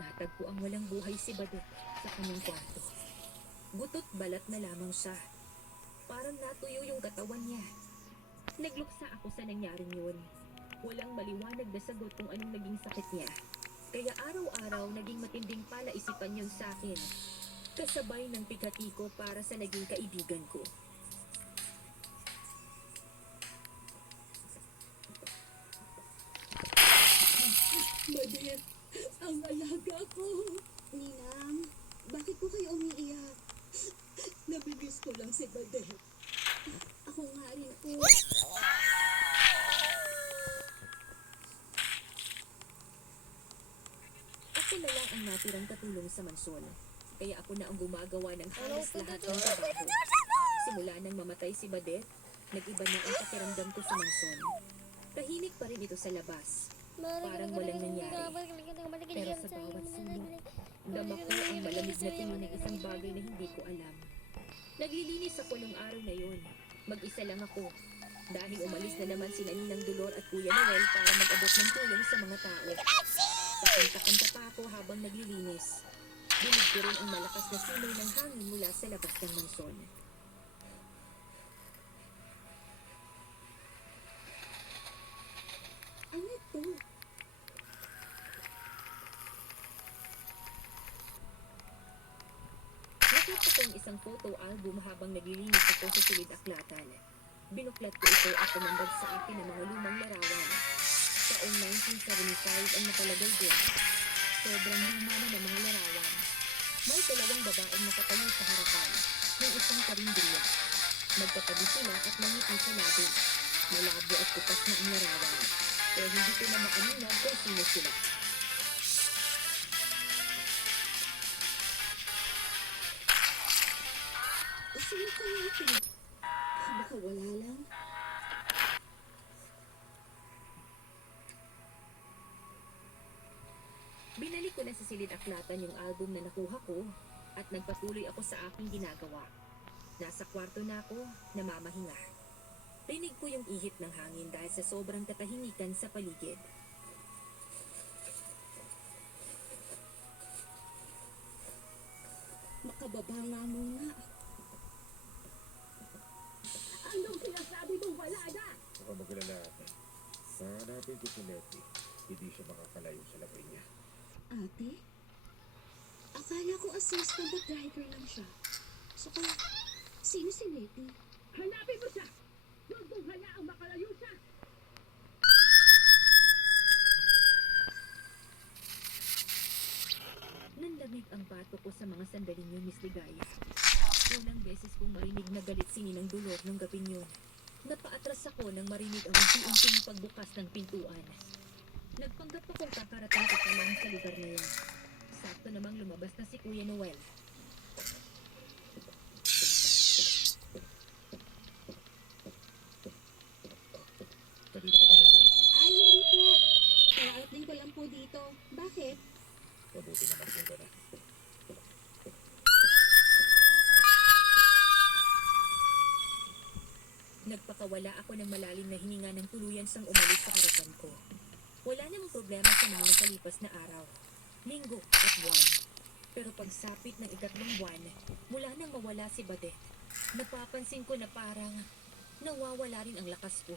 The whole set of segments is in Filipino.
Natagpo ang walang buhay si Badet sa kanyang kwarto. Gutot balat na lamang siya. Parang natuyo yung katawan niya. Nagluksa ako sa nangyaring yun. Walang maliwanag na sagot kung anong naging sakit niya. Kaya araw-araw naging matinding palaisipan yun sa akin. Kasabay ng pighati ko para sa naging kaibigan ko. Badet, ang alaga ko. Ninang, bakit po kayo umiiyak? Nabibis ko lang si Badet. Ako nga rin po. Ako na lang ang natirang katulong sa mansyon. Kaya ako na ang gumagawa ng halos lahat ng trabaho. Simula nang mamatay si Badet, nag-iba na ang pakiramdam ko sa mansyon. Tahimik pa rin ito sa labas. Parang walang nangyari. Pero sa bawat sulok, dama ko ang malamig na tingin ng isang bagay na hindi ko alam. Naglilinis ako nung araw na yun. Mag-isa lang ako. Dahil umalis na naman si Ninang Dolor at Kuya Noel para mag-abot ng tulong sa mga tao. Pakanta-kanta pa ako habang naglilinis. Dinig ko rin ang malakas na simoy ng hangin mula sa labas ng mansyon. Ano to? Nakita ko ang isang photo album habang naglilinis ako sa silid-aklatan. Binuklat ko ito at tumambad sa akin ng mga lumang larawan. Taong 1975 ang nakalagay doon. Sobrang luma na ng mga larawan. May dalawang babaeng nakatayo sa harapan ng isang karinderiya. Magkatabi sila at mangiti sa labi. Malabo at kupas na ang larawan. Pero hindi ko na maaninag kung sino sila. Sino kaya ito? Baka wala lang. Binalik ko na sa silid-aklatan yung album na nakuha ko at nagpatuloy ako sa aking ginagawa. Nasa kwarto na ako, namamahinga. Rinig ko yung ihip ng hangin dahil sa sobrang katahimikan sa paligid. Makababa nga muna. Anong sinasabi mo? Wala na! Huwag kang magalala ate. Hahanapin ko si Letty. Hindi siya makakalayo sa labay niya. Ate? Akala ko assistant at driver lang siya. Saka, sino si Letty? Hanapin mo siya! Huwag mong hayaang makalayo siya! Nanlamig ang bato ko sa mga sandaling yun, Miss Ligaya. Unang beses kong marinig na galit si Ninang Dolor nung gabing yun. Napaatras ako nang marinig ang unti-unting pagbukas ng pintuan. Nagpanggap akong kakarating ko pa lang sa lugar na yun. Sakto namang lumabas na si Kuya Noel. Kanina ka pa nandiyan. Ay, hindi po. Karating ko lang po dito. Bakit? Mabuti naman kung gano'n. Nagpakawala ako ng malalim na hininga ng tuluyan sang umalis sa harapan ko. Wala namang problema sa mga nakalipas na araw, linggo at buwan. Pero pagsapit ng ikatlong buwan, mula nang mawala si Badet, napapansin ko na parang nawawala rin ang lakas ko.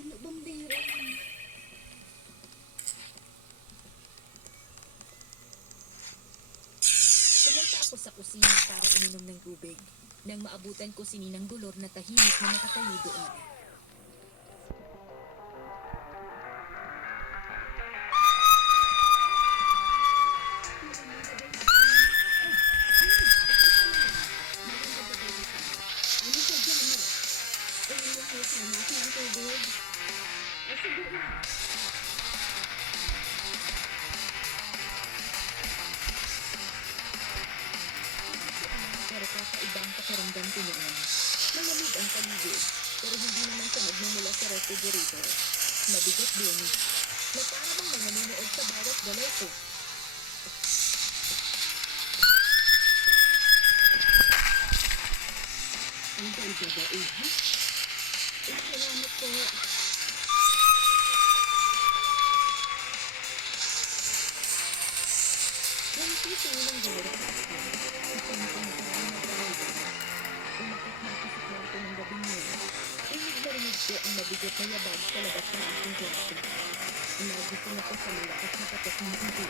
Ano bang meron? Pumunta ako sa kusina para uminom ng tubig. Nang maabutan ko si Ninang Dolor na tahimik na nakatayo doon. Ano sa dyan mo? Umiyak ko sa natin ang tubig. O sige na. Pero kakaibang pakiramdam ko noon. Malamig ang paligid, pero hindi naman siya nagmumula sa refrigerator. Mabigat din, na para bang may nanonood sa bawat galaw ko. Ang ganda ba, ha? Salamat po. tingin ng Dolor sa akin. Isang pangkarang na pangalaman. Umakit na ako sa kwarto ng gabing yun. Inig na rinig ko ang mabigat na yabag sa labas ng aking kwarto. Nagising ako sa malakas na katok ng hindi.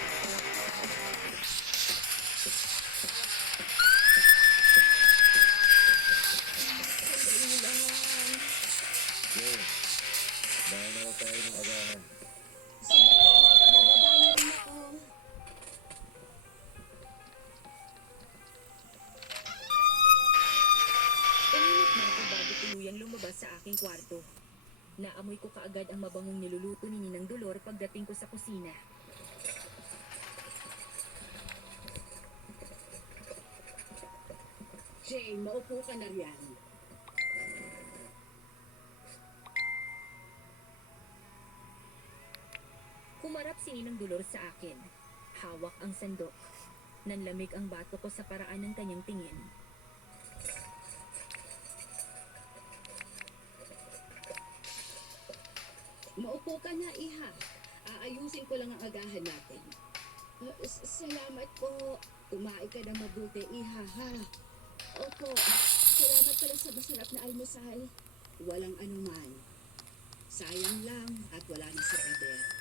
Sandali lang. Jane, bahala na tayo ng agahan. Sige po, bababa na rin ako. Uminit na ako bago tuluyang lumabas sa aking kwarto. Naamoy ko kaagad ang mabangong niluluto ni Ninang Dolor pagdating ko sa kusina. Jane, maupo ka na riyan. Humarap si Ninang Dolor sa akin. Hawak ang sandok. Nanlamig ang bato ko sa paraan ng kanyang tingin. Maupo ka na, iha. Aayusin ko lang ang agahan natin. Salamat po. Kumain ka na mabuti, iha, ha? Opo, salamat pala sa masarap na almusal. Walang anuman. Sayang lang at wala na si Pader.